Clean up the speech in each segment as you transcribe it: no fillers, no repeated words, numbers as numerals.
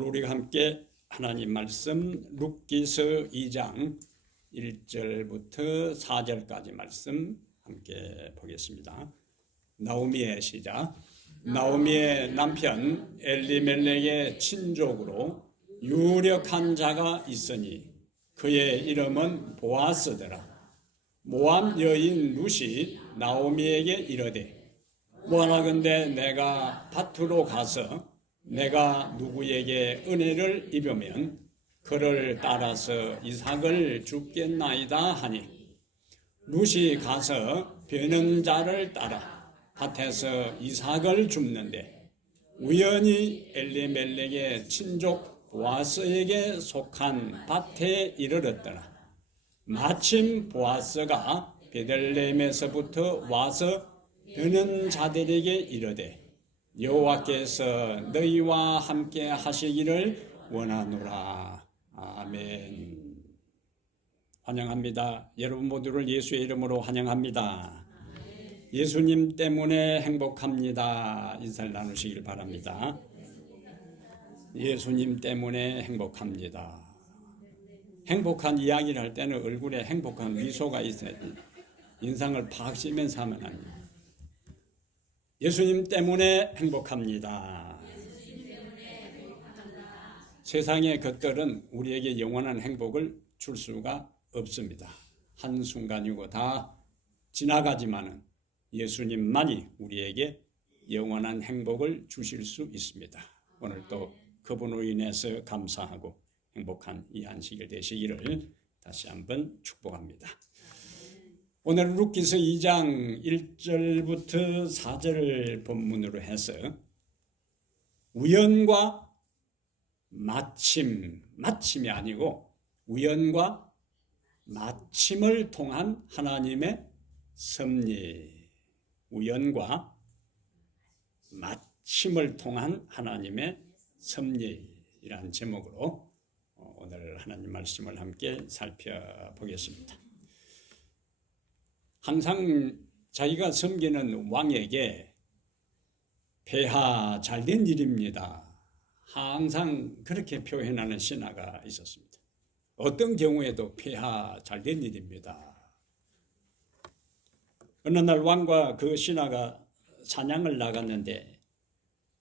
오늘 우리가 함께 하나님 말씀 룻기서 2장 1절부터 4절까지 말씀 함께 보겠습니다. 나오미의 시작. 나오미의 남편 엘리멜렉의 친족으로 유력한 자가 있으니 그의 이름은 보아스더라. 모압 여인 룻이 나오미에게 이르되 원하건대 내가 밭으로 가서 내가 누구에게 은혜를 입으면 그를 따라서 이삭을 줍겠나이다 하니 룻이 가서 베는 자를 따라 밭에서 이삭을 줍는데 우연히 엘리멜렉의 친족 보아스에게 속한 밭에 이르렀더라. 마침 보아스가 베들레헴에서부터 와서 베는 자들에게 이르되 여호와께서 너희와 함께 하시기를 원하노라. 아멘. 환영합니다. 여러분 모두를 예수의 이름으로 환영합니다. 예수님 때문에 행복합니다. 인사를 나누시길 바랍니다. 예수님 때문에 행복합니다. 행복한 이야기를 할 때는 얼굴에 행복한 미소가 있어야지 인상을 팍 쓰면서 하면 안 돼요. 예수님 때문에 행복합니다. 세상의 것들은 우리에게 영원한 행복을 줄 수가 없습니다. 한순간이고 다 지나가지만은 예수님만이 우리에게 영원한 행복을 주실 수 있습니다. 오늘 또 그분으로 인해서 감사하고 행복한 이 안식일 되시기를 다시 한번 축복합니다. 오늘 룻기서 2장 1절부터 4절을 본문으로 해서 우연과 마침이 아니고 우연과 마침을 통한 하나님의 섭리, 우연과 마침을 통한 하나님의 섭리라는 제목으로 오늘 하나님 말씀을 함께 살펴보겠습니다. 항상 자기가 섬기는 왕에게 폐하 잘된 일입니다. 항상 그렇게 표현하는 신하가 있었습니다. 어떤 경우에도 폐하 잘된 일입니다. 어느 날 왕과 그 신하가 사냥을 나갔는데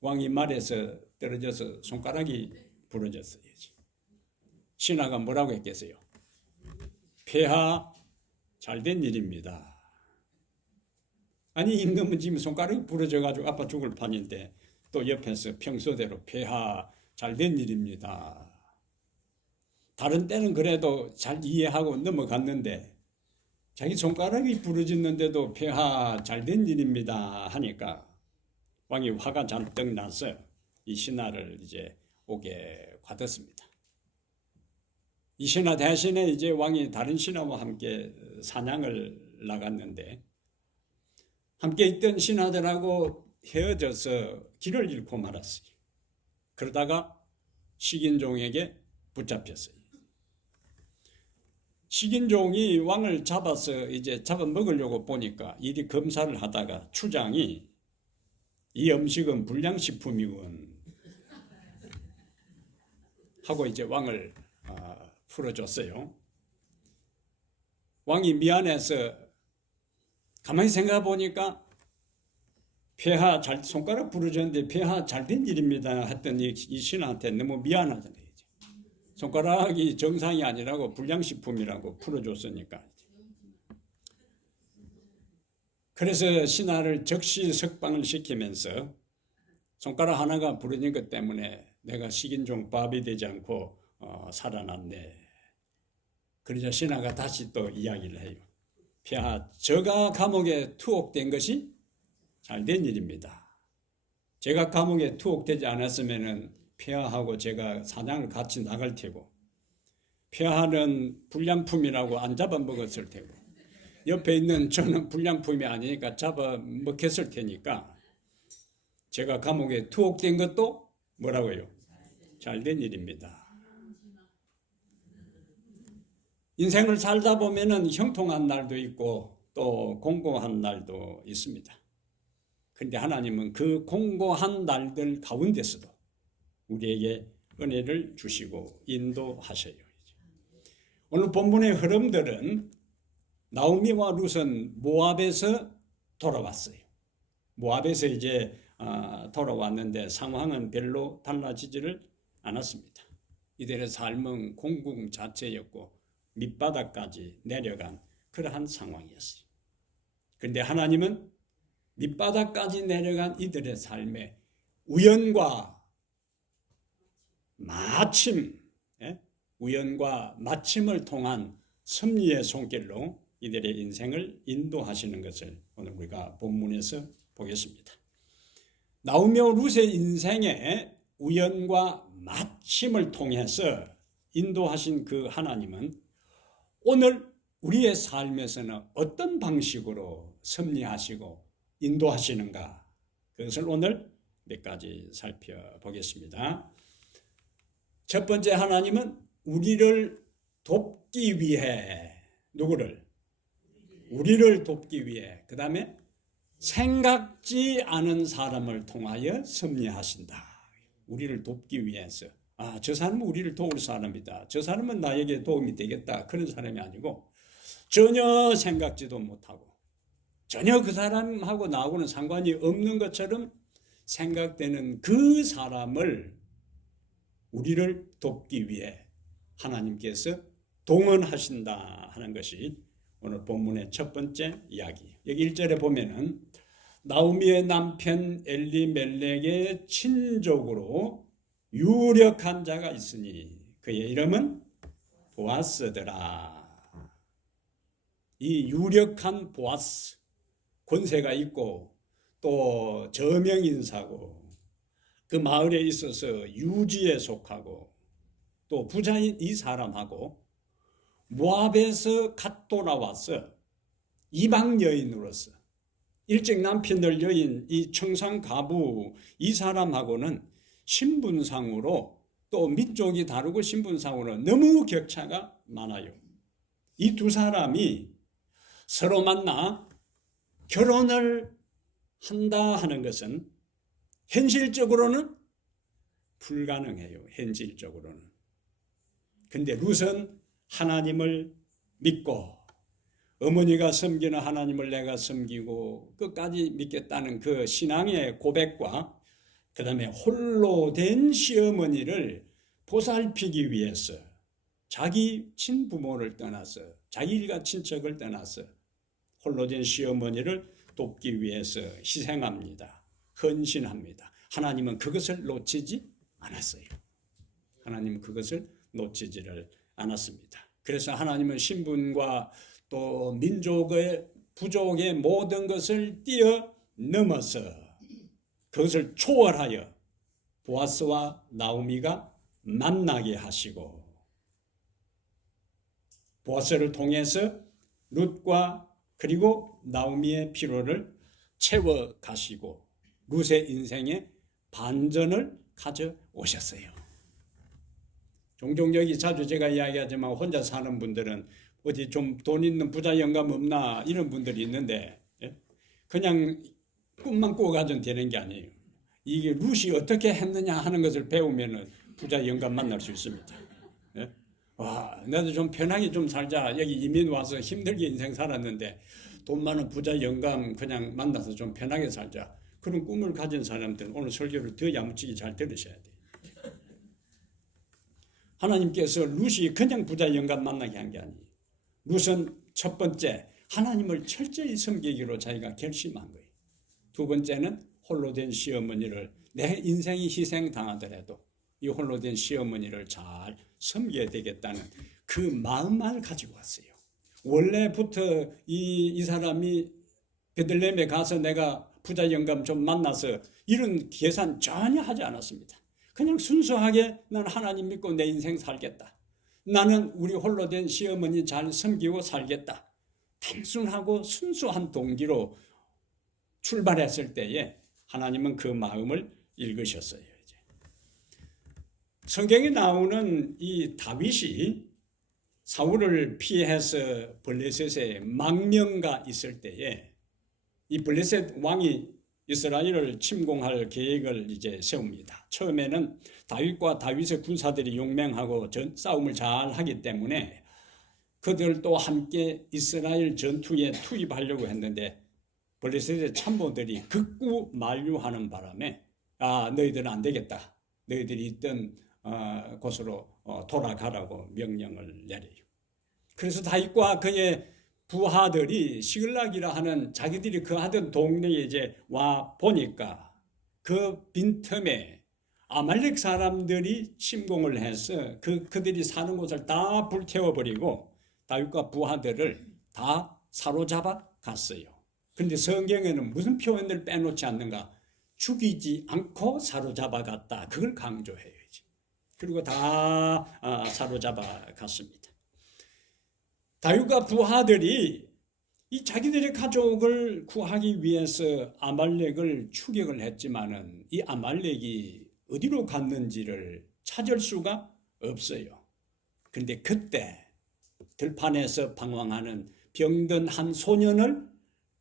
왕이 말에서 떨어져서 손가락이 부러졌어요. 신하가 뭐라고 했겠어요? 폐하 잘된 일입니다. 아니 임금은 지금 손가락이 부러져가지고 아파 죽을 판인데 또 옆에서 평소대로 폐하 잘된 일입니다. 다른 때는 그래도 잘 이해하고 넘어갔는데 자기 손가락이 부러졌는데도 폐하 잘된 일입니다 하니까 왕이 화가 잔뜩 나서 이 신하를 이제 오게 받았습니다. 이 신하 대신에 이제 왕이 다른 신하와 함께 사냥을 나갔는데 함께 있던 신하들하고 헤어져서 길을 잃고 말았어요. 그러다가 식인종에게 붙잡혔어요. 식인종이 왕을 잡아서 이제 잡아먹으려고 보니까 이리 검사를 하다가 추장이 이 음식은 불량식품이군 하고 이제 왕을 풀어줬어요. 왕이 미안해서 가만히 생각해 보니까 폐하 손가락 부러졌는데 폐하 잘된 일입니다 했더니 이 신한테 너무 미안하잖아요. 손가락이 정상이 아니라고 불량식품이라고 풀어줬으니까. 그래서 신하를 즉시 석방을 시키면서 손가락 하나가 부러진 것 때문에 내가 식인종 밥이 되지 않고 살아났네. 그러자 신하가 다시 또 이야기를 해요. 폐하, 저가 감옥에 투옥된 것이 잘된 일입니다. 제가 감옥에 투옥되지 않았으면 폐하하고 제가 사냥을 같이 나갈 테고 폐하는 불량품이라고 안 잡아먹었을 테고 옆에 있는 저는 불량품이 아니니까 잡아먹혔을 테니까 제가 감옥에 투옥된 것도 뭐라고요? 잘된 일입니다. 인생을 살다 보면은 형통한 날도 있고 또 공고한 날도 있습니다. 그런데 하나님은 그 공고한 날들 가운데서도 우리에게 은혜를 주시고 인도하셔요. 오늘 본문의 흐름들은 나오미와 룻은 모압에서 돌아왔어요. 모압에서 이제 돌아왔는데 상황은 별로 달라지지를 않았습니다. 이들의 삶은 공궁 자체였고 밑바닥까지 내려간 그러한 상황이었어요. 그런데 하나님은 밑바닥까지 내려간 이들의 삶에 우연과 마침, 우연과 마침을 통한 섭리의 손길로 이들의 인생을 인도하시는 것을 오늘 우리가 본문에서 보겠습니다. 나오미와 룻의 인생에 우연과 마침을 통해서 인도하신 그 하나님은 오늘 우리의 삶에서는 어떤 방식으로 섭리하시고 인도하시는가, 그것을 오늘 몇 가지 살펴보겠습니다. 첫 번째, 하나님은 우리를 돕기 위해, 누구를? 우리를 돕기 위해, 그 다음에 생각지 않은 사람을 통하여 섭리하신다. 우리를 돕기 위해서. 저 사람은 우리를 도울 사람이다. 저 사람은 나에게 도움이 되겠다. 그런 사람이 아니고 전혀 생각지도 못하고 전혀 그 사람하고 나하고는 상관이 없는 것처럼 생각되는 그 사람을 우리를 돕기 위해 하나님께서 동원하신다 하는 것이 오늘 본문의 첫 번째 이야기. 여기 1절에 보면은 나오미의 남편 엘리멜렉의 친족으로 유력한 자가 있으니 그의 이름은 보아스더라. 이 유력한 보아스, 권세가 있고 또 저명인사고 그 마을에 있어서 유지에 속하고 또 부자인 이 사람하고 모압에서 갓 돌아와서 이방 여인으로서 일찍 남편을 여인 이 청상 가부 이 사람하고는 신분상으로 또 민족이 다르고 신분상으로 너무 격차가 많아요. 이 두 사람이 서로 만나 결혼을 한다 하는 것은 현실적으로는 불가능해요. 현실적으로는. 근데 룻은 하나님을 믿고 어머니가 섬기는 하나님을 내가 섬기고 끝까지 믿겠다는 그 신앙의 고백과 그 다음에 홀로 된 시어머니를 보살피기 위해서 자기 친부모를 떠나서 자기 일가 친척을 떠나서 홀로 된 시어머니를 돕기 위해서 희생합니다. 헌신합니다. 하나님은 그것을 놓치지 않았어요. 하나님은 그것을 놓치지를 않았습니다. 그래서 하나님은 신분과 또 민족의 부족의 모든 것을 뛰어넘어서 그것을 초월하여 보아스와 나오미가 만나게 하시고 보아스를 통해서 룻과 그리고 나오미의 필요를 채워 가시고 룻의 인생에 반전을 가져오셨어요. 종종 여기 자주 제가 이야기하지만 혼자 사는 분들은 어디 좀 돈 있는 부자 영감 없나 이런 분들이 있는데 그냥 꿈만 꾸어가지고 되는 게 아니에요. 이게 룻이 어떻게 했느냐 하는 것을 배우면 부자 영감 만날 수 있습니다. 와, 나도 좀 편하게 좀 살자. 여기 이민 와서 힘들게 인생 살았는데 돈 많은 부자 영감 그냥 만나서 좀 편하게 살자. 그런 꿈을 가진 사람들은 오늘 설교를 더 야무지게 잘 들으셔야 돼요. 하나님께서 룻이 그냥 부자 영감 만나게 한 게 아니에요. 룻은 첫 번째 하나님을 철저히 섬기기로 자기가 결심한 거예요. 두 번째는 홀로 된 시어머니를 내 인생이 희생당하더라도 이 홀로 된 시어머니를 잘 섬겨야 되겠다는 그 마음만 가지고 왔어요. 원래부터 이 사람이 베들레헴에 가서 내가 부자 영감 좀 만나서 이런 계산 전혀 하지 않았습니다. 그냥 순수하게 난 하나님 믿고 내 인생 살겠다. 나는 우리 홀로 된 시어머니 잘 섬기고 살겠다. 단순하고 순수한 동기로 출발했을 때에 하나님은 그 마음을 읽으셨어요. 성경에 나오는 이 다윗이 사울을 피해서 블레셋에 망명가 있을 때에 이 블레셋 왕이 이스라엘을 침공할 계획을 이제 세웁니다. 처음에는 다윗과 다윗의 군사들이 용맹하고 싸움을 잘 하기 때문에 그들도 함께 이스라엘 전투에 투입하려고 했는데 블레셋의 참모들이 극구 만류하는 바람에 너희들은 안 되겠다. 너희들이 있던 곳으로 돌아가라고 명령을 내려요. 그래서 다윗과 그의 부하들이 시글락이라 하는 자기들이 그 하던 동네에 이제 와 보니까 그 빈틈에 아말렉 사람들이 침공을 해서 그들이 사는 곳을 다 불태워버리고 다윗과 부하들을 다 사로잡아 갔어요. 그런데 성경에는 무슨 표현을 빼놓지 않는가? 죽이지 않고 사로잡아 갔다. 그걸 강조해야지. 그리고 다 사로잡아 갔습니다. 다윗과 부하들이 이 자기들의 가족을 구하기 위해서 아말렉을 추격을 했지만은 이 아말렉이 어디로 갔는지를 찾을 수가 없어요. 그런데 그때 들판에서 방황하는 병든 한 소년을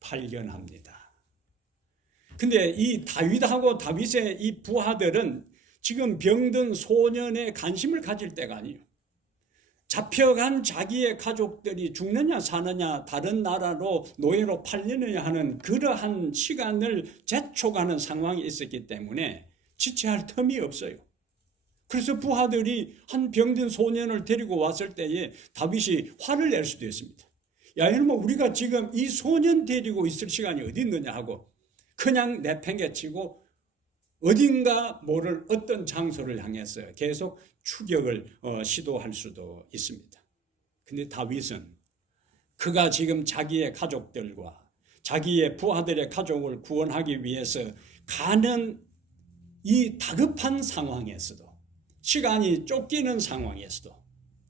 발견합니다. 근데 이 다윗하고 다윗의 이 부하들은 지금 병든 소년에 관심을 가질 때가 아니에요. 잡혀간 자기의 가족들이 죽느냐 사느냐 다른 나라로 노예로 팔리느냐 하는 그러한 시간을 재촉하는 상황이 있었기 때문에 지체할 틈이 없어요. 그래서 부하들이 한 병든 소년을 데리고 왔을 때에 다윗이 화를 낼 수도 있습니다. 야 이놈아 우리가 지금 이 소년 데리고 있을 시간이 어디 있느냐 하고 그냥 내팽개치고 어딘가 모를 어떤 장소를 향해서 계속 추격을 시도할 수도 있습니다. 근데 다윗은 그가 지금 자기의 가족들과 자기의 부하들의 가족을 구원하기 위해서 가는 이 다급한 상황에서도 시간이 쫓기는 상황에서도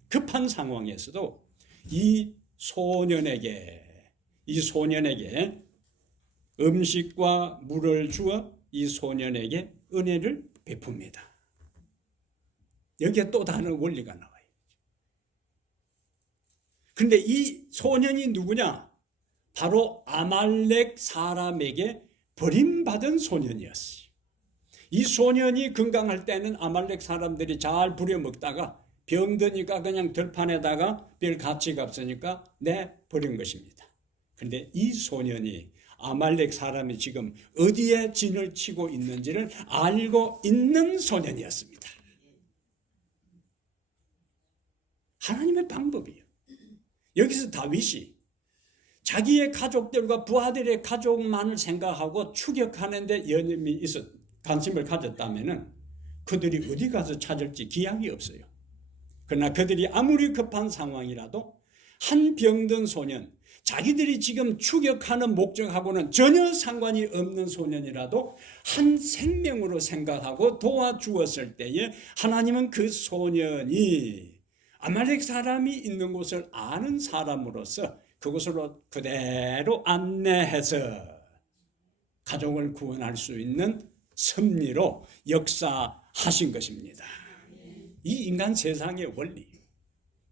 급한 상황에서도 이 소년에게 음식과 물을 주어 이 소년에게 은혜를 베풉니다. 여기에 또 다른 원리가 나와요. 그런데 이 소년이 누구냐? 바로 아말렉 사람에게 버림받은 소년이었어요. 이 소년이 건강할 때는 아말렉 사람들이 잘 부려먹다가 병드니까 그냥 들판에다가 별 가치가 없으니까 내버린 것입니다. 그런데 이 소년이 아말렉 사람이 지금 어디에 진을 치고 있는지를 알고 있는 소년이었습니다. 하나님의 방법이에요. 여기서 다윗이 자기의 가족들과 부하들의 가족만을 생각하고 추격하는데 연임이 관심을 가졌다면 그들이 어디 가서 찾을지 기약이 없어요. 그러나 그들이 아무리 급한 상황이라도 한 병든 소년, 자기들이 지금 추격하는 목적하고는 전혀 상관이 없는 소년이라도 한 생명으로 생각하고 도와주었을 때에 하나님은 그 소년이 아말렉 사람이 있는 곳을 아는 사람으로서 그곳으로 그대로 안내해서 가족을 구원할 수 있는 섭리로 역사하신 것입니다. 이 인간 세상의 원리,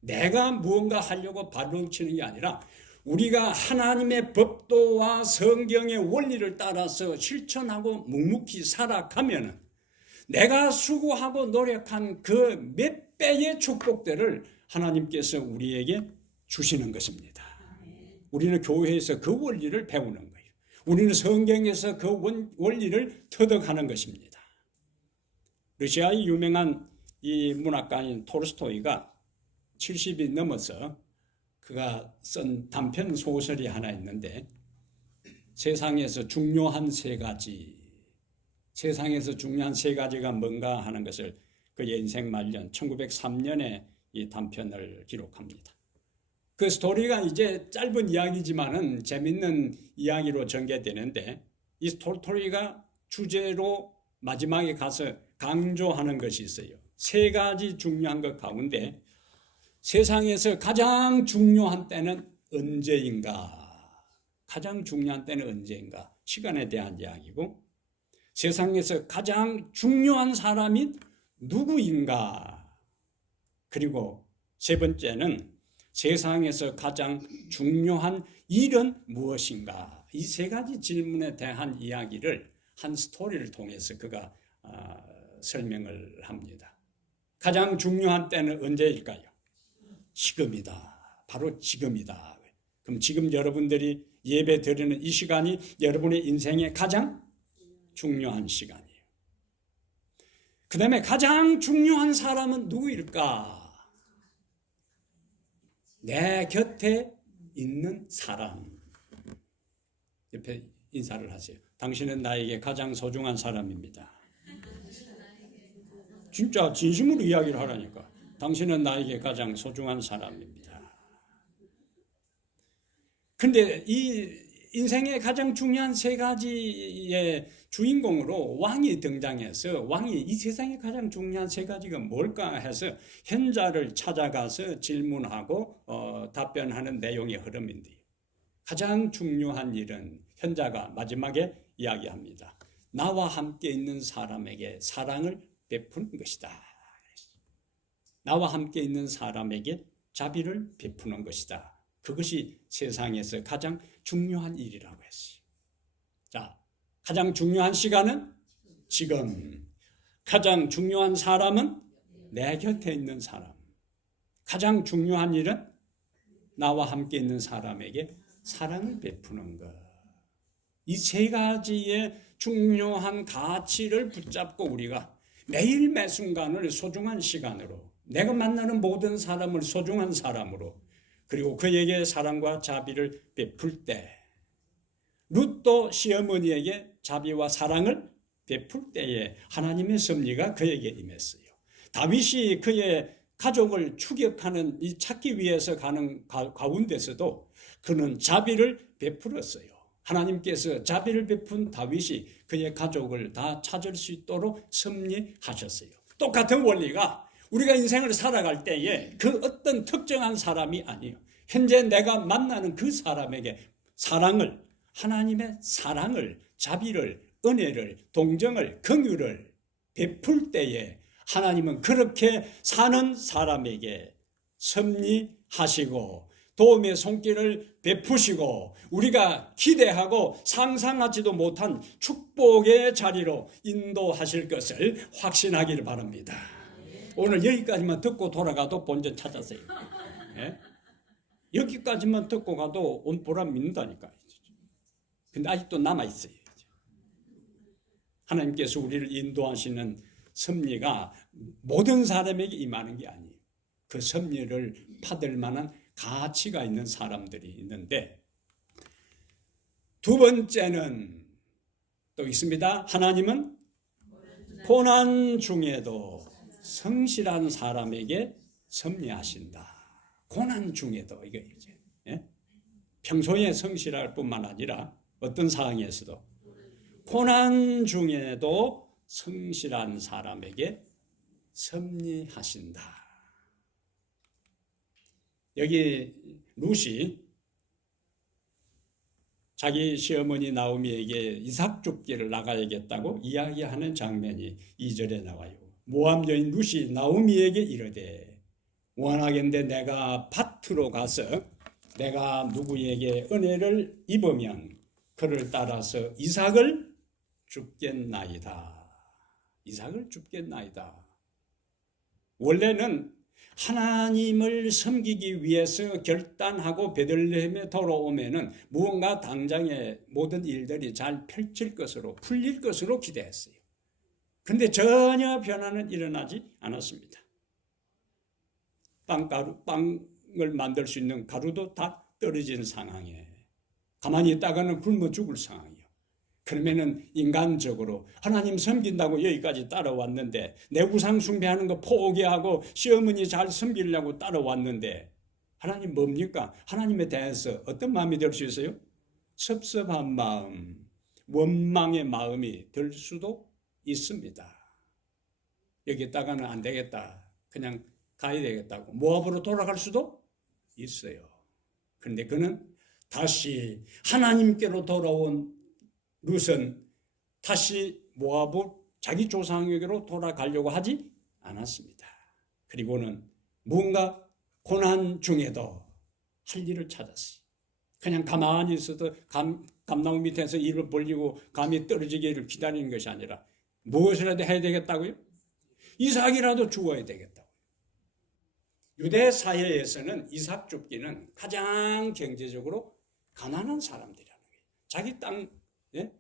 내가 무언가 하려고 발버둥치는 게 아니라 우리가 하나님의 법도와 성경의 원리를 따라서 실천하고 묵묵히 살아가면 내가 수고하고 노력한 그 몇 배의 축복들을 하나님께서 우리에게 주시는 것입니다. 우리는 교회에서 그 원리를 배우는 거예요. 우리는 성경에서 그 원리를 터득하는 것입니다. 러시아의 유명한 이 문학가인 톨스토이가 70이 넘어서 그가 쓴 단편 소설이 하나 있는데 세상에서 중요한 세 가지가 뭔가 하는 것을 그의 인생 말년 1903년에 이 단편을 기록합니다. 그 스토리가 이제 짧은 이야기지만은 재밌는 이야기로 전개되는데 이 스토리가 주제로 마지막에 가서 강조하는 것이 있어요. 세 가지 중요한 것 가운데 세상에서 가장 중요한 때는 언제인가? 가장 중요한 때는 언제인가? 시간에 대한 이야기고 세상에서 가장 중요한 사람이 누구인가? 그리고 세 번째는 세상에서 가장 중요한 일은 무엇인가? 이 세 가지 질문에 대한 이야기를 한 스토리를 통해서 그가 설명을 합니다. 가장 중요한 때는 언제일까요? 지금이다. 바로 지금이다. 그럼 지금 여러분들이 예배 드리는 이 시간이 여러분의 인생의 가장 중요한 시간이에요. 그 다음에 가장 중요한 사람은 누구일까? 내 곁에 있는 사람. 옆에 인사를 하세요. 당신은 나에게 가장 소중한 사람입니다. 진짜 진심으로 이야기를 하라니까. 당신은 나에게 가장 소중한 사람입니다. 근데 이 인생의 가장 중요한 세 가지의 주인공으로 왕이 등장해서 왕이 이 세상의 가장 중요한 세 가지가 뭘까 해서 현자를 찾아가서 질문하고 답변하는 내용의 흐름인데 가장 중요한 일은 현자가 마지막에 이야기합니다. 나와 함께 있는 사람에게 사랑을 베푸는 것이다. 나와 함께 있는 사람에게 자비를 베푸는 것이다. 그것이 세상에서 가장 중요한 일이라고 했어요. 자, 가장 중요한 시간은 지금. 가장 중요한 사람은 내 곁에 있는 사람. 가장 중요한 일은 나와 함께 있는 사람에게 사랑을 베푸는 것. 이 세 가지의 중요한 가치를 붙잡고 우리가 매일 매 순간을 소중한 시간으로, 내가 만나는 모든 사람을 소중한 사람으로, 그리고 그에게 사랑과 자비를 베풀 때, 룻도 시어머니에게 자비와 사랑을 베풀 때에 하나님의 섭리가 그에게 임했어요. 다윗이 그의 가족을 추격하는 이 찾기 위해서 가는 가운데서도 그는 자비를 베풀었어요. 하나님께서 자비를 베푼 다윗이 그의 가족을 다 찾을 수 있도록 섭리하셨어요. 똑같은 원리가 우리가 인생을 살아갈 때에 그 어떤 특정한 사람이 아니에요. 현재 내가 만나는 그 사람에게 사랑을, 하나님의 사랑을, 자비를, 은혜를, 동정을, 긍휼을 베풀 때에 하나님은 그렇게 사는 사람에게 섭리하시고 도움의 손길을 베푸시고 우리가 기대하고 상상하지도 못한 축복의 자리로 인도하실 것을 확신하기를 바랍니다. 오늘 여기까지만 듣고 돌아가도 본전 찾았어요. 예? 여기까지만 듣고 가도 온 보람 믿는다니까. 근데 아직도 남아있어요. 하나님께서 우리를 인도하시는 섭리가 모든 사람에게 임하는 게 아니에요. 그 섭리를 받을 만한 가치가 있는 사람들이 있는데, 두 번째는 또 있습니다. 하나님은 고난 중에도 성실한 사람에게 섭리하신다. 고난 중에도 이거 이제 평소에 성실할 뿐만 아니라 어떤 상황에서도 고난 중에도 성실한 사람에게 섭리하신다. 여기 룻이 자기 시어머니 나오미에게 이삭 줍기를 나가야겠다고 이야기하는 장면이 2절에 나와요. 모압 여인 룻이 나오미에게 이르되 원하건대 내가 밭으로 가서 내가 누구에게 은혜를 입으면 그를 따라서 이삭을 줍겠나이다. 이삭을 줍겠나이다. 원래는 하나님을 섬기기 위해서 결단하고 베들레헴에 돌아오면은 무언가 당장의 모든 일들이 잘 펼칠 것으로 풀릴 것으로 기대했어요. 그런데 전혀 변화는 일어나지 않았습니다. 빵을 만들 수 있는 가루도 다 떨어진 상황에 가만히 있다가는 굶어 죽을 상황이에요. 그러면은 인간적으로 하나님 섬긴다고 여기까지 따라왔는데 내 우상 숭배하는 거 포기하고 시어머니 잘 섬기려고 따라왔는데 하나님 뭡니까? 하나님에 대해서 어떤 마음이 들 수 있어요? 섭섭한 마음, 원망의 마음이 들 수도 있습니다. 여기다가는 안 되겠다. 그냥 가야 되겠다고 모압으로 돌아갈 수도 있어요. 그런데 그는 다시 하나님께로 돌아온 룻은 다시 모압 자기 조상에게로 돌아가려고 하지 않았습니다. 그리고는 무언가 고난 중에도 할 일을 찾았어요. 그냥 가만히 있어도 감나무 밑에서 이를 벌리고 감이 떨어지기를 기다리는 것이 아니라 무엇이라도 해야 되겠다고요? 이삭이라도 죽어야 되겠다고. 유대 사회에서는 이삭 줍기는 가장 경제적으로 가난한 사람들이라는 거예요. 자기 땅,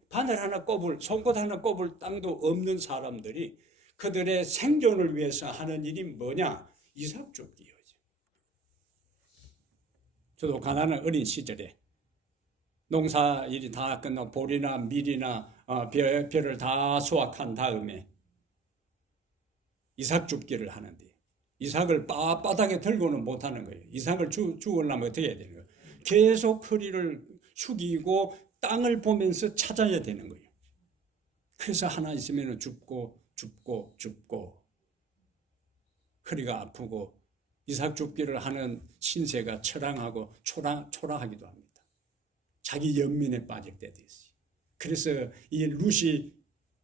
바늘 하나 꼽을, 손끝 하나 꼽을 땅도 없는 사람들이 그들의 생존을 위해서 하는 일이 뭐냐? 이삭 줍기요. 저도 가난한 어린 시절에 농사 일이 다 끝나고 보리나 밀이나 벼를 다 수확한 다음에 이삭 줍기를 하는데 이삭을 빳빳하게 들고는 못하는 거예요. 이삭을 주우려면 어떻게 해야 되는 거예요? 계속 허리를 숙이고 땅을 보면서 찾아야 되는 거예요. 그래서 하나 있으면 줍고 허리가 아프고 이삭 줍기를 하는 신세가 처량하고 초라하기도 합니다. 자기 연민에 빠질 때도 있어요. 그래서 이 루시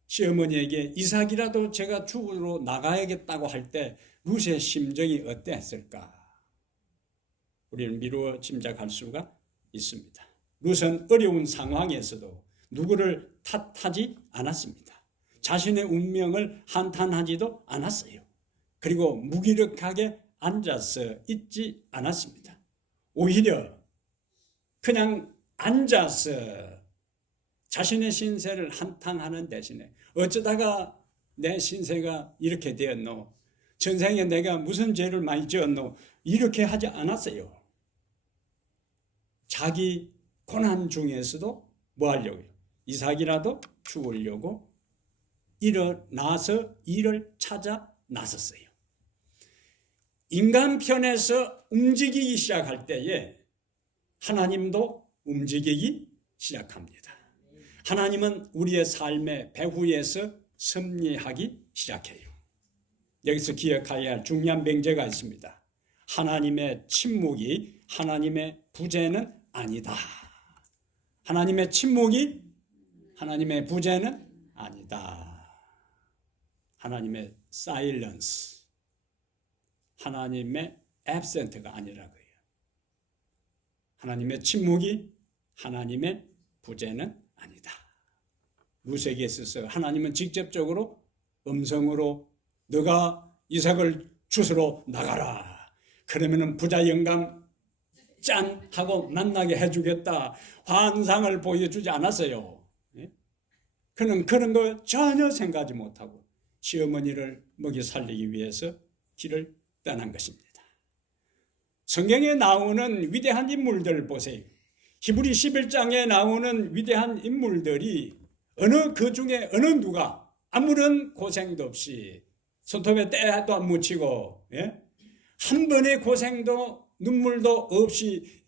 시어머니에게 이삭이라도 제가 죽으러 나가야겠다고 할 때 룻의 심정이 어땠을까? 우리는 미루어 짐작할 수가 있습니다. 룻은 어려운 상황에서도 누구를 탓하지 않았습니다. 자신의 운명을 한탄하지도 않았어요. 그리고 무기력하게 앉아서 있지 않았습니다. 오히려 그냥 앉아서 자신의 신세를 한탄하는 대신에 어쩌다가 내 신세가 이렇게 되었노? 전생에 내가 무슨 죄를 많이 지었노? 이렇게 하지 않았어요. 자기 고난 중에서도 뭐 하려고요? 이삭이라도 죽으려고 일어나서 일을 찾아 나섰어요. 인간 편에서 움직이기 시작할 때에 하나님도 움직이기 시작합니다. 하나님은 우리의 삶의 배후에서 섭리하기 시작해요. 여기서 기억해야 할 중요한 명제가 있습니다. 하나님의 침묵이 하나님의 부재는 아니다. 하나님의 침묵이 하나님의 부재는 아니다. 하나님의 silence, 하나님의 absent가 아니라고요. 하나님의 침묵이 하나님의 부재는 아니다. 룻에게 있어서 하나님은 직접적으로 음성으로 너가 이삭을 주스러 나가라. 그러면은 부자 영감 짠 하고 만나게 해주겠다. 환상을 보여주지 않았어요. 그는 그런 거 전혀 생각하지 못하고 시어머니를 먹여 살리기 위해서 길을 떠난 것입니다. 성경에 나오는 위대한 인물들 보세요. 히브리 11장에 나오는 위대한 인물들이 그 중에 어느 누가 아무런 고생도 없이 손톱에 때도 안 묻히고 한 번의 고생도 눈물도 없이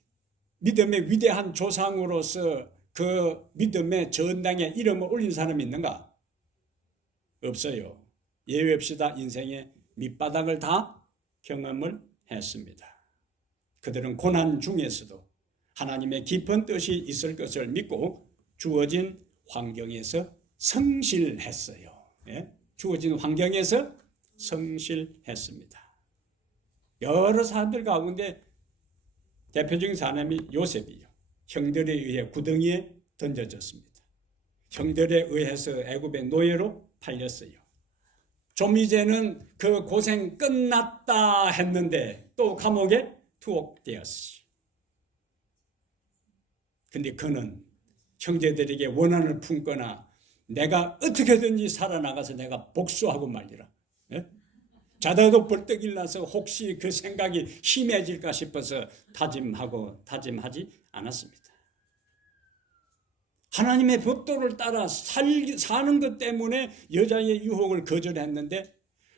믿음의 위대한 조상으로서 그 믿음의 전당에 이름을 올린 사람이 있는가? 없어요. 예외 없이 다 인생의 밑바닥을 다 경험을 했습니다. 그들은 고난 중에서도 하나님의 깊은 뜻이 있을 것을 믿고 주어진 환경에서 성실했어요. 주어진 환경에서 성실했습니다. 여러 사람들 가운데 대표적인 사람이 요셉이요. 형들에 의해 구덩이에 던져졌습니다. 형들에 의해서 애굽의 노예로 팔렸어요. 좀 이제는 그 고생 끝났다 했는데 또 감옥에 투옥되었어요. 근데 그는 형제들에게 원한을 품거나 내가 어떻게든지 살아나가서 내가 복수하고 말리라. 자다도 벌떡 일어나서 혹시 그 생각이 심해질까 싶어서 다짐하지 않았습니다. 하나님의 법도를 따라 사는 것 때문에 여자의 유혹을 거절했는데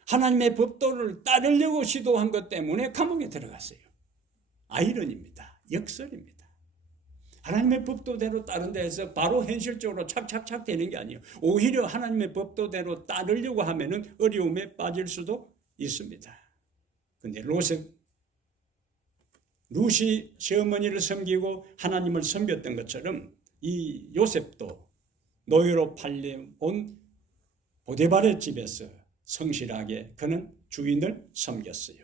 하나님의 법도를 따르려고 시도한 것 때문에 감옥에 들어갔어요. 아이러니입니다. 역설입니다. 하나님의 법도대로 따른다 해서 바로 현실적으로 착착착 되는 게 아니에요. 오히려 하나님의 법도대로 따르려고 하면은 어려움에 빠질 수도 있습니다. 근데 룻이 시어머니를 섬기고 하나님을 섬겼던 것처럼 이 요셉도 노예로 팔려온 보디발의 집에서 성실하게 그는 주인을 섬겼어요.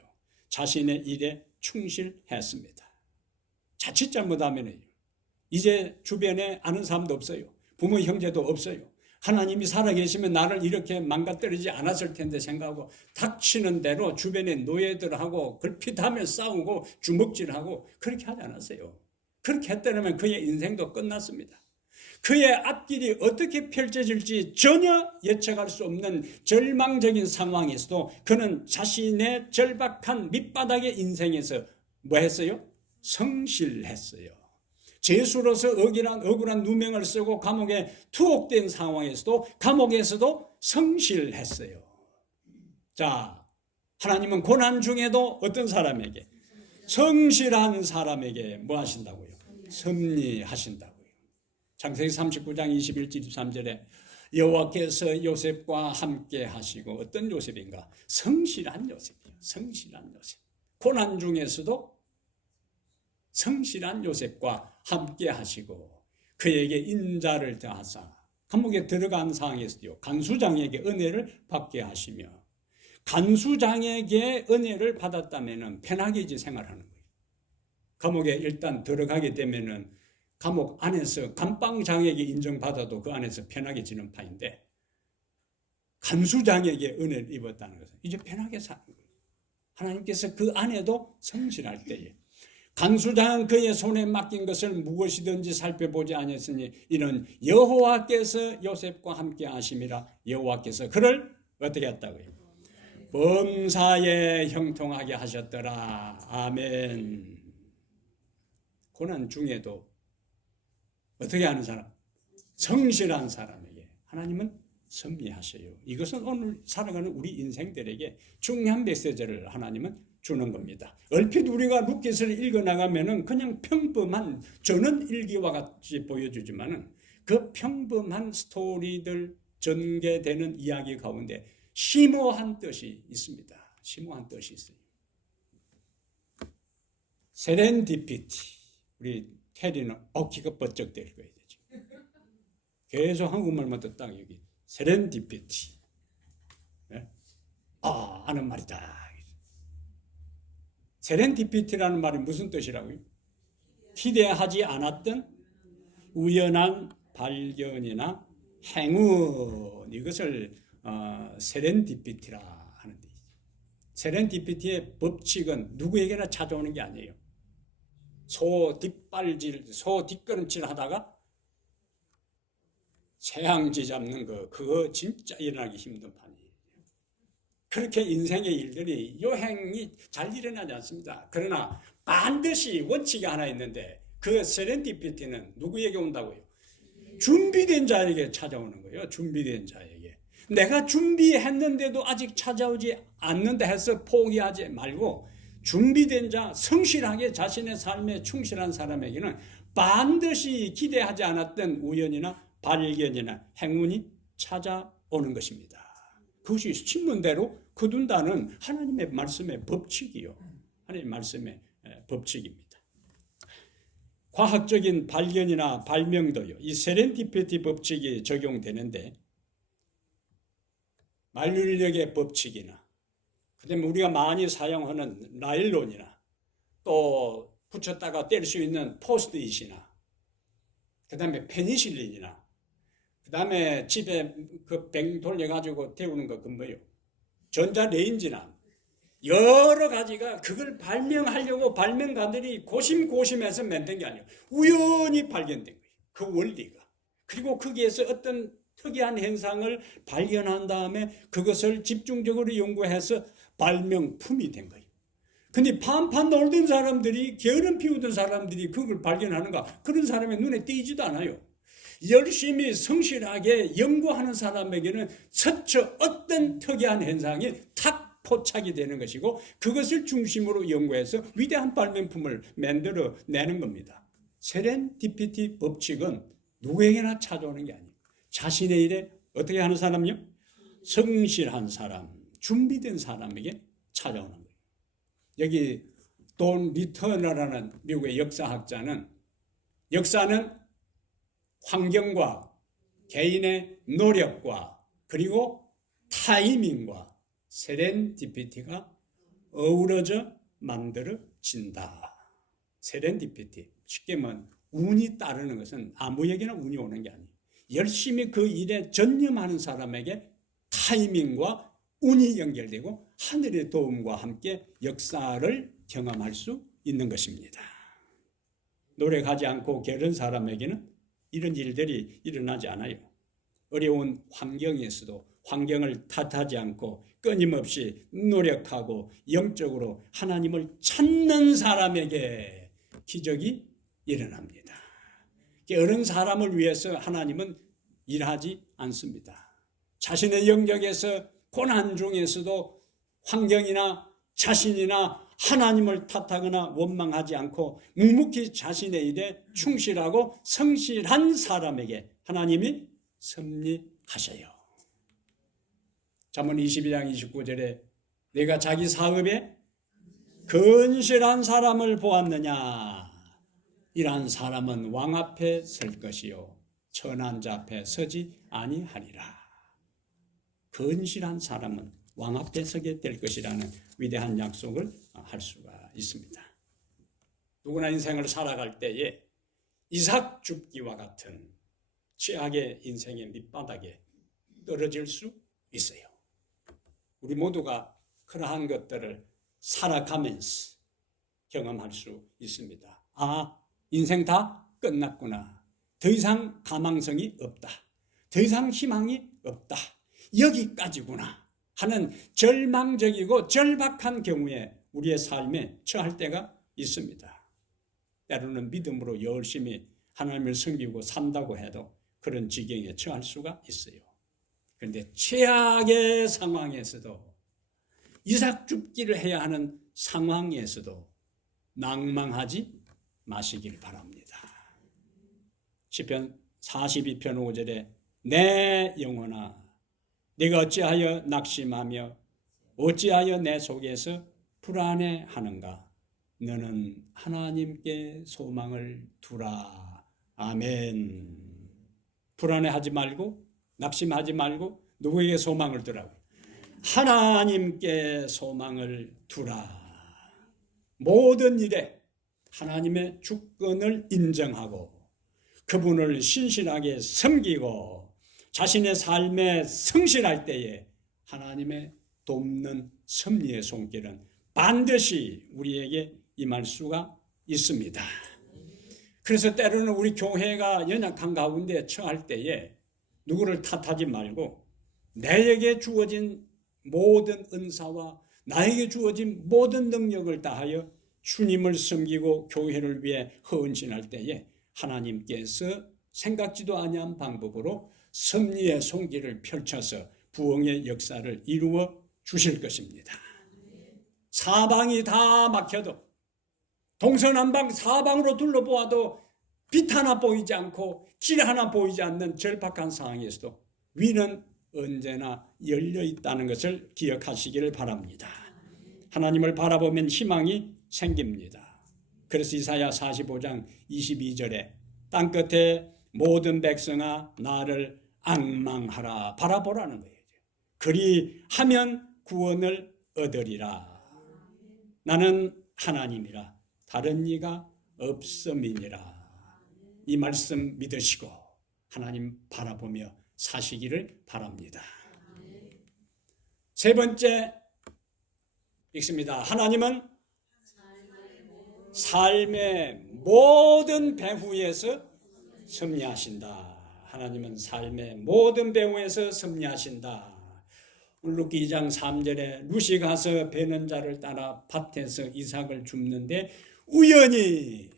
자신의 일에 충실했습니다. 자칫 잘못하면 이제 주변에 아는 사람도 없어요. 부모 형제도 없어요. 하나님이 살아계시면 나를 이렇게 망가뜨리지 않았을 텐데 생각하고 닥치는 대로 주변의 노예들하고 걸핏하며 싸우고 주먹질하고 그렇게 하지 않았어요. 그렇게 했다면 그의 인생도 끝났습니다. 그의 앞길이 어떻게 펼쳐질지 전혀 예측할 수 없는 절망적인 상황에서도 그는 자신의 절박한 밑바닥의 인생에서 뭐 했어요? 성실했어요. 죄수로서 억울한 누명을 쓰고 감옥에 투옥된 상황에서도 감옥에서도 성실했어요. 자, 하나님은 고난 중에도 어떤 사람에게? 성실한 사람에게 뭐 하신다고요? 섭리하신다고요. 창세기 39장 21절 23절에 여호와께서 요셉과 함께 하시고, 어떤 요셉인가? 성실한 요셉이에요. 성실한 요셉. 고난 중에서도 성실한 요셉과 함께 하시고 그에게 인자를 더하사 감옥에 들어간 상황에서도요, 간수장에게 은혜를 받게 하시며, 간수장에게 은혜를 받았다면 편하게 이제 생활하는 거예요. 감옥에 일단 들어가게 되면은 감옥 안에서 감방장에게 인정받아도 그 안에서 편하게 지는 파인데, 간수장에게 은혜를 입었다는 것은 이제 편하게 사는 거예요. 하나님께서 그 안에도 성실할 때에 간수장은 그의 손에 맡긴 것을 무엇이든지 살펴보지 아니했으니 이는 여호와께서 요셉과 함께 하심이라. 여호와께서 그를 어떻게 했다고요? 범사에 형통하게 하셨더라. 아멘. 고난 중에도 어떻게 하는 사람? 성실한 사람에게 하나님은 섭리하셔요. 이것은 오늘 살아가는 우리 인생들에게 중요한 메시지를 하나님은 주는 겁니다. 얼핏 우리가 룻기서를 읽어나가면은 그냥 평범한 저는 일기와 같이 보여주지만은 그 평범한 스토리들 전개되는 이야기 가운데 심오한 뜻이 있습니다. 심오한 뜻이 있어요. 세렌디피티. 우리 테리는 귀가 번쩍 될 거야 되죠. 계속 한국말만 듣다가 여기 세렌디피티. 네? 하는 말이다. 세렌디피티라는 말이 무슨 뜻이라고요? 기대하지 않았던 우연한 발견이나 행운, 이것을 세렌디피티라 하는 데. 세렌디피티의 법칙은 누구에게나 찾아오는 게 아니에요. 소 뒷걸음질 하다가 새항지 잡는 그거 진짜 일어나기 힘든 판이에요. 그렇게 인생의 일들이 요행이 잘 일어나지 않습니다. 그러나 반드시 원칙이 하나 있는데 그 세렌디피티는 누구에게 온다고요? 준비된 자에게 찾아오는 거예요. 준비된 자에게. 내가 준비했는데도 아직 찾아오지 않는다 해서 포기하지 말고 준비된 자, 성실하게 자신의 삶에 충실한 사람에게는 반드시 기대하지 않았던 우연이나 발견이나 행운이 찾아오는 것입니다. 그것이 신문대로 거둔다는 하나님의 말씀의 법칙이요. 하나님의 말씀의 법칙입니다. 과학적인 발견이나 발명도요, 이 세렌디피티 법칙이 적용되는데, 만류인력의 법칙이나 그다음에 우리가 많이 사용하는 나일론이나 또 붙였다가 뗄 수 있는 포스트잇이나 그다음에 페니실린이나 그다음에 집에 그 뱅 돌려가지고 데우는 거 그 뭐요? 전자레인지나 여러 가지가 그걸 발명하려고 발명가들이 고심고심해서 만든 게 아니에요. 우연히 발견된 거예요. 그 원리가. 그리고 거기에서 어떤 특이한 현상을 발견한 다음에 그것을 집중적으로 연구해서 발명품이 된 거예요. 근데 판판 놀던 사람들이, 게으름 피우던 사람들이 그걸 발견하는가? 그런 사람의 눈에 띄지도 않아요. 열심히 성실하게 연구하는 사람에게는 스쳐 어떤 특이한 현상이 탁 포착이 되는 것이고 그것을 중심으로 연구해서 위대한 발명품을 만들어내는 겁니다. 세렌디피티 법칙은 누구에게나 찾아오는 게 아니에요. 자신의 일에 어떻게 하는 사람요? 성실한 사람, 준비된 사람에게 찾아오는 거예요. 여기 돈 리터너라는 미국의 역사학자는 역사는 환경과 개인의 노력과 그리고 타이밍과 세렌디피티가 어우러져 만들어진다. 세렌디피티, 쉽게 말하면 운이 따르는 것은 아무에게나 운이 오는 게 아니에요. 열심히 그 일에 전념하는 사람에게 타이밍과 운이 연결되고 하늘의 도움과 함께 역사를 경험할 수 있는 것입니다. 노력하지 않고 게으른 사람에게는 이런 일들이 일어나지 않아요. 어려운 환경에서도 환경을 탓하지 않고 끊임없이 노력하고 영적으로 하나님을 찾는 사람에게 기적이 일어납니다. 게으른 사람을 위해서 하나님은 일하지 않습니다. 자신의 영역에서 고난 중에서도 환경이나 자신이나 하나님을 탓하거나 원망하지 않고 묵묵히 자신의 일에 충실하고 성실한 사람에게 하나님이 섭리하셔요. 잠언 22장 29절에 내가 자기 사업에 건실한 사람을 보았느냐. 이러한 사람은 왕 앞에 설 것이요 천한 자 앞에 서지 아니하리라. 건실한 사람은 왕 앞에 서게 될 것이라는 위대한 약속을 할 수가 있습니다. 누구나 인생을 살아갈 때에 이삭 줍기와 같은 최악의 인생의 밑바닥에 떨어질 수 있어요. 우리 모두가 그러한 것들을 살아가면서 경험할 수 있습니다. 아, 인생 다 끝났구나. 더 이상 가망성이 없다. 더 이상 희망이 없다. 여기까지구나 하는 절망적이고 절박한 경우에 우리의 삶에 처할 때가 있습니다. 때로는 믿음으로 열심히 하나님을 섬기고 산다고 해도 그런 지경에 처할 수가 있어요. 그런데 최악의 상황에서도 이삭 줍기를 해야 하는 상황에서도 낭망하지 마시길 바랍니다. 시편 42편 5절에 내 영혼아 네가 어찌하여 낙심하며 어찌하여 내 속에서 불안해하는가. 너는 하나님께 소망을 두라. 아멘. 불안해하지 말고 낙심하지 말고 누구에게 소망을 두라고? 하나님께 소망을 두라. 모든 일에 하나님의 주권을 인정하고 그분을 신실하게 섬기고 자신의 삶에 성실할 때에 하나님의 돕는 섭리의 손길은 반드시 우리에게 임할 수가 있습니다. 그래서 때로는 우리 교회가 연약한 가운데 처할 때에 누구를 탓하지 말고 내게 주어진 모든 은사와 나에게 주어진 모든 능력을 다하여 주님을 섬기고 교회를 위해 헌신할 때에 하나님께서 생각지도 아니한 방법으로 섭리의 손길을 펼쳐서 부흥의 역사를 이루어 주실 것입니다. 사방이 다 막혀도 동서남방 사방으로 둘러보아도 빛 하나 보이지 않고 길 하나 보이지 않는 절박한 상황에서도 위는 언제나 열려 있다는 것을 기억하시기를 바랍니다. 하나님을 바라보면 희망이 생깁니다. 그래서 이사야 45장 22절에 땅끝에 모든 백성아 나를 앙망하라 바라보라는 거예요. 그리하면 구원을 얻으리라. 나는 하나님이라 다른 이가 없음이니라. 이 말씀 믿으시고 하나님 바라보며 사시기를 바랍니다. 세 번째 읽습니다. 하나님은 삶의 모든 배후에서 섭리하신다. 하나님은 삶의 모든 배후에서 섭리하신다. 룻기 2장 3절에 룻이 가서 베는 자를 따라 밭에서 이삭을 줍는데 우연히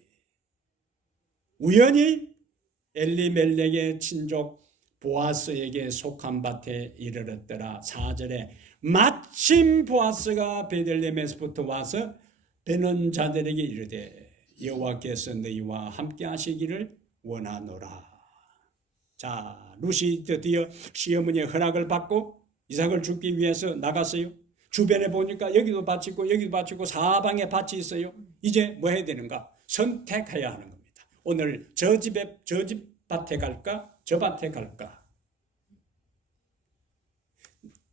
엘리멜렉의 친족 보아스에게 속한 밭에 이르렀더라. 4절에 마침 보아스가 베들레헴에서부터 와서 베는 자들에게 이르되 여호와께서 너희와 함께 하시기를 원하노라. 자, 룻이 드디어 시어머니의 허락을 받고 이삭을 줍기 위해서 나갔어요. 주변에 보니까 여기도 밭이 있고 여기도 밭이 있고 사방에 밭이 있어요. 이제 뭐 해야 되는가? 선택해야 하는 겁니다. 오늘 저 집 밭에 갈까? 저 밭에 갈까?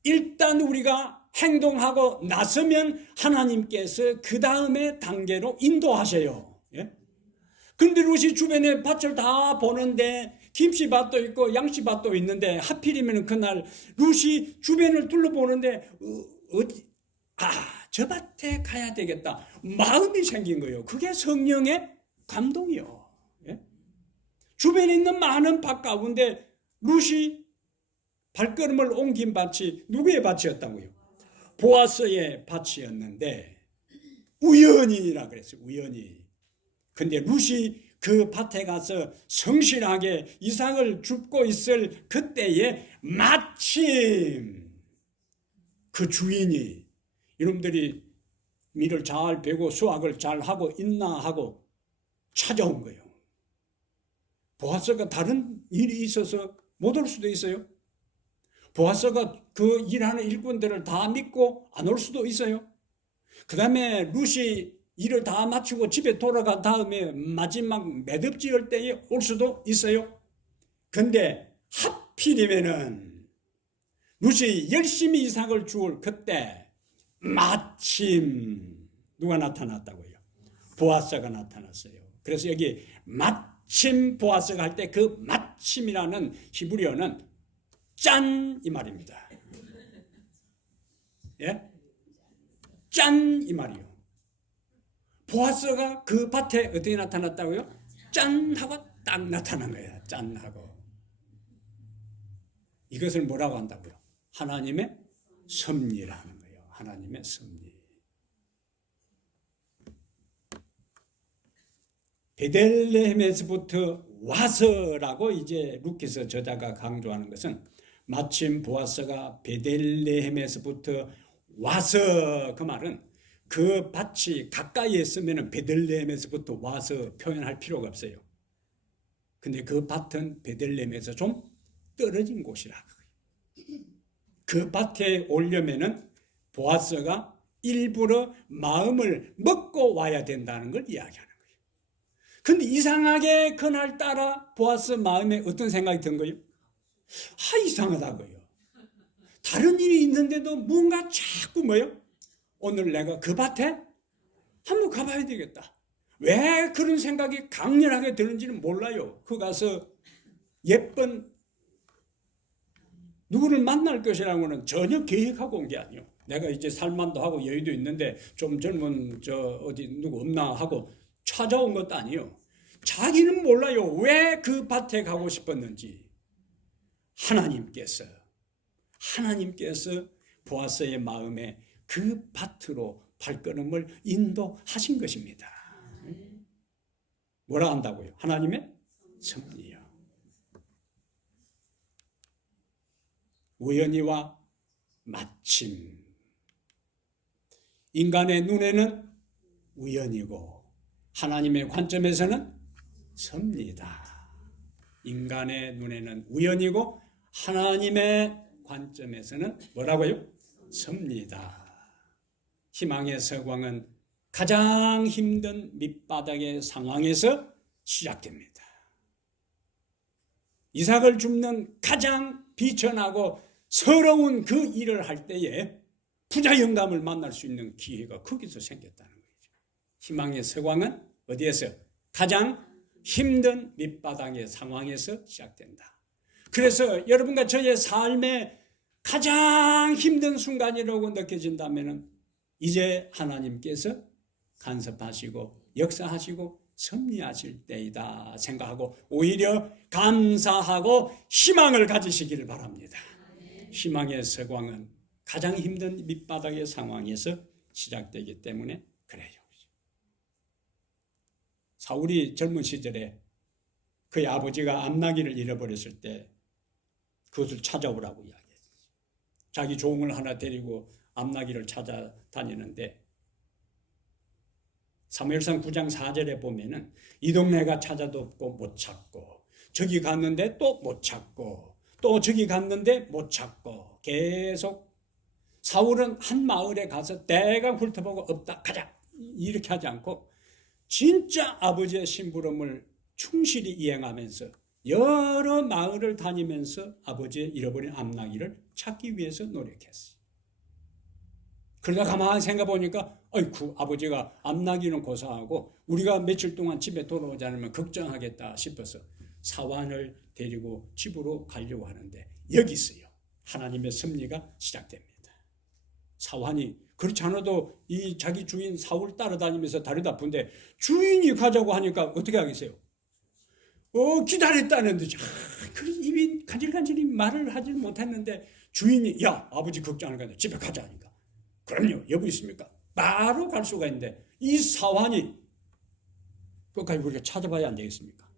일단 우리가 행동하고 나서면 하나님께서 그 다음에 단계로 인도하셔요. 예? 근데 룻이 주변에 밭을 다 보는데 김씨밭도 있고 양씨밭도 있는데 하필이면 그날 룻이 주변을 둘러보는데 저 밭에 가야 되겠다 마음이 생긴 거예요. 그게 성령의 감동이요. 예? 주변에 있는 많은 밭 가운데 룻이 발걸음을 옮긴 밭이 누구의 밭이었다고요? 보아스의 밭이었는데 우연이라 그랬어요. 우연히. 근데 룻이 그 밭에 가서 성실하게 이삭을 줍고 있을 그때에 마침 그 주인이 여러분들이 밀을 잘 베고 수확을 잘 하고 있나 하고 찾아온 거예요. 보아스가 다른 일이 있어서 못 올 수도 있어요. 보아스가 그 일하는 일꾼들을 다 믿고 안 올 수도 있어요. 그 다음에 룻이 일을 다 마치고 집에 돌아간 다음에 마지막 매듭지을 때에 올 수도 있어요. 근데 하필이면은 룻이 열심히 이삭을 주울 그때 마침 누가 나타났다고요? 보아스가 나타났어요. 그래서 여기 마침 보아스가 할 때 그 마침이라는 히브리어는 짠 이 말입니다. 예? 짠 이 말이요. 보아스가 그 밭에 어떻게 나타났다고요? 짠 하고 딱 나타난 거예요. 짠 하고. 이것을 뭐라고 한다고요? 하나님의 섭리라는 거예요. 하나님의 섭리. 베들레헴에서부터 와서라고 이제 루키스 저자가 강조하는 것은 마침 보아스가 베들레헴에서부터 와서 그 말은 그 밭이 가까이에 있으면 베들레헴에서부터 와서 표현할 필요가 없어요. 근데 그 밭은 베들레헴에서 좀 떨어진 곳이라. 그 밭에 오려면은 보아스가 일부러 마음을 먹고 와야 된다는 걸 이야기하는 거예요. 근데 이상하게 그날따라 보아스 마음에 어떤 생각이 든 거예요? 이상하다고요. 다른 일이 있는데도 뭔가 자꾸 뭐요? 오늘 내가 그 밭에 한번 가봐야 되겠다. 왜 그런 생각이 강렬하게 드는지는 몰라요. 그 가서 예쁜 누구를 만날 것이라고는 전혀 계획하고 온 게 아니에요. 내가 이제 살만도 하고 여유도 있는데 좀 젊은 어디 누구 없나 하고 찾아온 것도 아니에요. 자기는 몰라요. 왜 그 밭에 가고 싶었는지. 하나님께서 보아스의 마음에 그 밭으로 발걸음을 인도하신 것입니다. 뭐라 한다고요? 하나님의 섭리요. 우연히와 마침. 인간의 눈에는 우연이고 하나님의 관점에서는 섭리다. 인간의 눈에는 우연이고 하나님의 관점에서는 뭐라고요? 섭리다. 희망의 서광은 가장 힘든 밑바닥의 상황에서 시작됩니다. 이삭을 줍는 가장 비천하고 서러운 그 일을 할 때에 부자 영감을 만날 수 있는 기회가 거기서 생겼다는 거죠. 희망의 서광은 어디에서? 가장 힘든 밑바닥의 상황에서 시작된다. 그래서 여러분과 저의 삶에 가장 힘든 순간이라고 느껴진다면 이제 하나님께서 간섭하시고 역사하시고 섭리하실 때이다 생각하고 오히려 감사하고 희망을 가지시기를 바랍니다. 희망의 서광은 가장 힘든 밑바닥의 상황에서 시작되기 때문에 그래요. 사울이 젊은 시절에 그의 아버지가 암나귀를 잃어버렸을 때 그것을 찾아오라고 이야기했어요. 자기 종을 하나 데리고 암나귀를 찾아다니는데 사무엘상 9장 4절에 보면은 이 동네가 찾아도 없고 못 찾고 저기 갔는데 또 못 찾고 또 저기 갔는데 못 찾고 계속 사울은 한 마을에 가서 대강 훑어보고 없다 가자 이렇게 하지 않고 진짜 아버지의 심부름을 충실히 이행하면서 여러 마을을 다니면서 아버지의 잃어버린 암나귀를 찾기 위해서 노력했어요. 그러다 가만히 생각해 보니까 아이쿠, 아버지가 암나기는 고사하고 우리가 며칠 동안 집에 돌아오지 않으면 걱정하겠다 싶어서 사환을 데리고 집으로 가려고 하는데 여기 있어요. 하나님의 섭리가 시작됩니다. 사환이 그렇지 않아도 이 자기 주인 사울 따라다니면서 다리도 아픈데 주인이 가자고 하니까 어떻게 하겠어요? 기다렸다는데 입이 간질간질이 말을 하지 못했는데 주인이 야, 아버지 걱정하는 집에 가자 하니까 그럼요, 여부 있습니까? 바로 갈 수가 있는데 이 사환이 끝까지 우리가 찾아봐야 안 되겠습니까?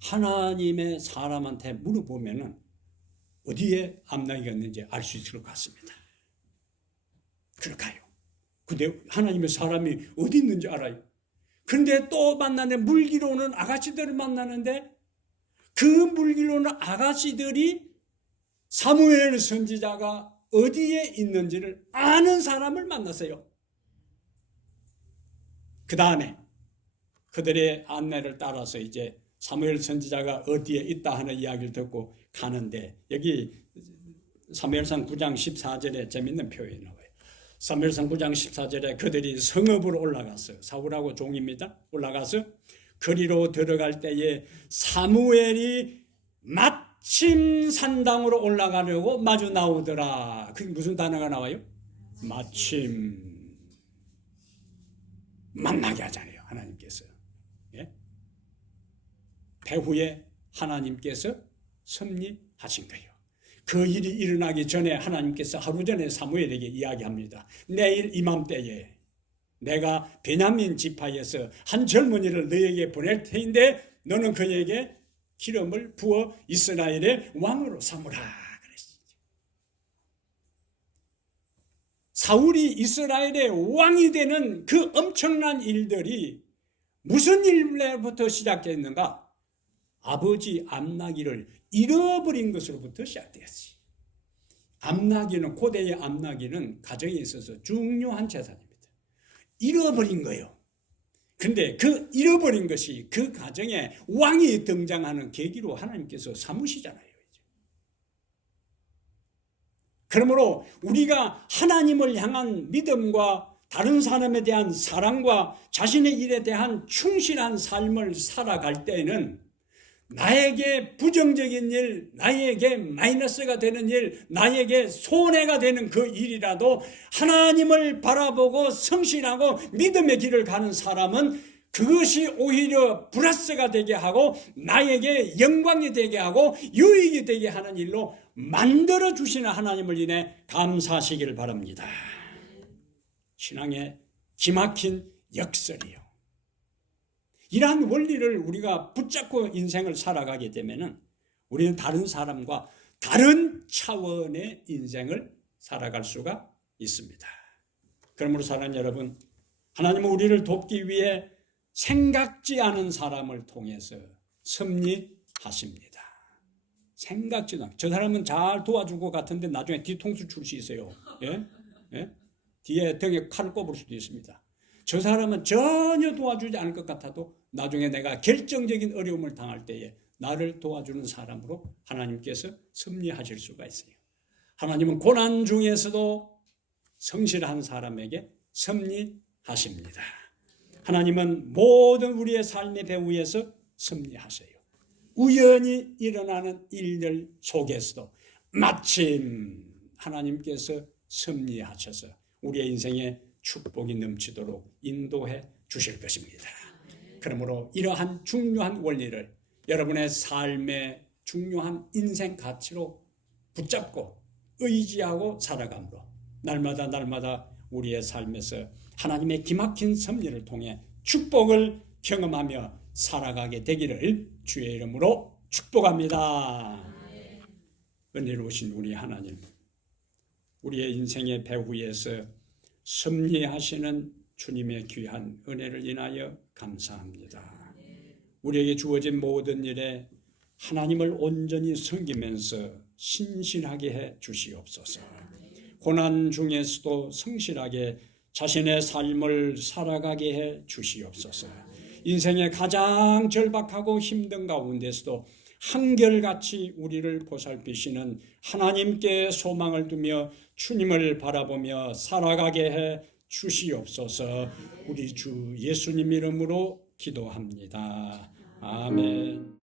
하나님의 사람한테 물어보면은 어디에 암나기가 있는지 알 수 있을 것 같습니다. 그럴까요? 근데 하나님의 사람이 어디 있는지 알아요. 그런데 또 만나는데 물기로는 아가씨들을 만나는데 그 물기로는 아가씨들이 사무엘 선지자가 어디에 있는지를 아는 사람을 만났어요. 그 다음에 그들의 안내를 따라서 이제 사무엘 선지자가 어디에 있다 하는 이야기를 듣고 가는데 여기 사무엘상 9장 14절에 재밌는 표현이 나와요. 사무엘상 9장 14절에 그들이 성읍으로 올라가서 사울하고 종입니다. 올라가서 거리로 들어갈 때에 사무엘이 마침 산당으로 올라가려고 마주 나오더라. 그게 무슨 단어가 나와요? 마침. 만나게 하잖아요, 하나님께서. 예? 배후에 하나님께서 섭리하신 거예요. 그 일이 일어나기 전에 하나님께서 하루 전에 사무엘에게 이야기합니다. 내일 이맘때에 내가 베냐민 지파에서 한 젊은이를 너에게 보낼 테인데 너는 그에게 기름을 부어 이스라엘의 왕으로 삼으라 그랬어요. 사울이 이스라엘의 왕이 되는 그 엄청난 일들이 무슨 일로부터 시작됐는가? 아버지 암나기를 잃어버린 것으로부터 시작되었어요. 암나기는, 고대의 암나기는 가정에 있어서 중요한 재산입니다. 잃어버린 거예요. 근데 그 잃어버린 것이 그 가정에 왕이 등장하는 계기로 하나님께서 삼으시잖아요. 그러므로 우리가 하나님을 향한 믿음과 다른 사람에 대한 사랑과 자신의 일에 대한 충실한 삶을 살아갈 때에는 나에게 부정적인 일, 나에게 마이너스가 되는 일, 나에게 손해가 되는 그 일이라도 하나님을 바라보고 성실하고 믿음의 길을 가는 사람은 그것이 오히려 플러스가 되게 하고 나에게 영광이 되게 하고 유익이 되게 하는 일로 만들어 주시는 하나님을 인해 감사하시기를 바랍니다. 신앙의 기막힌 역설이요. 이러한 원리를 우리가 붙잡고 인생을 살아가게 되면은 우리는 다른 사람과 다른 차원의 인생을 살아갈 수가 있습니다. 그러므로 사랑하는 여러분, 하나님은 우리를 돕기 위해 생각지 않은 사람을 통해서 섭리하십니다. 생각지도 않고 저 사람은 잘 도와줄 것 같은데 나중에 뒤통수 칠 수 있어요. 예? 예? 뒤에 등에 칼을 꼽을 수도 있습니다. 저 사람은 전혀 도와주지 않을 것 같아도 나중에 내가 결정적인 어려움을 당할 때에 나를 도와주는 사람으로 하나님께서 섭리하실 수가 있어요. 하나님은 고난 중에서도 성실한 사람에게 섭리하십니다. 하나님은 모든 우리의 삶의 배후에서 섭리하세요. 우연히 일어나는 일들 속에서도 마침 하나님께서 섭리하셔서 우리의 인생에 축복이 넘치도록 인도해 주실 것입니다. 그러므로 이러한 중요한 원리를 여러분의 삶의 중요한 인생 가치로 붙잡고 의지하고 살아감으로 날마다 우리의 삶에서 하나님의 기막힌 섭리를 통해 축복을 경험하며 살아가게 되기를 주의 이름으로 축복합니다. 은혜로우신 우리 하나님, 우리의 인생의 배후에서 섭리하시는 주님의 귀한 은혜를 인하여 감사합니다. 우리에게 주어진 모든 일에 하나님을 온전히 섬기면서 신실하게 해 주시옵소서. 고난 중에서도 성실하게 자신의 삶을 살아가게 해 주시옵소서. 인생의 가장 절박하고 힘든 가운데서도 한결같이 우리를 보살피시는 하나님께 소망을 두며 주님을 바라보며 살아가게 해 주시옵소서. 우리 주 예수님 이름으로 기도합니다. 아멘.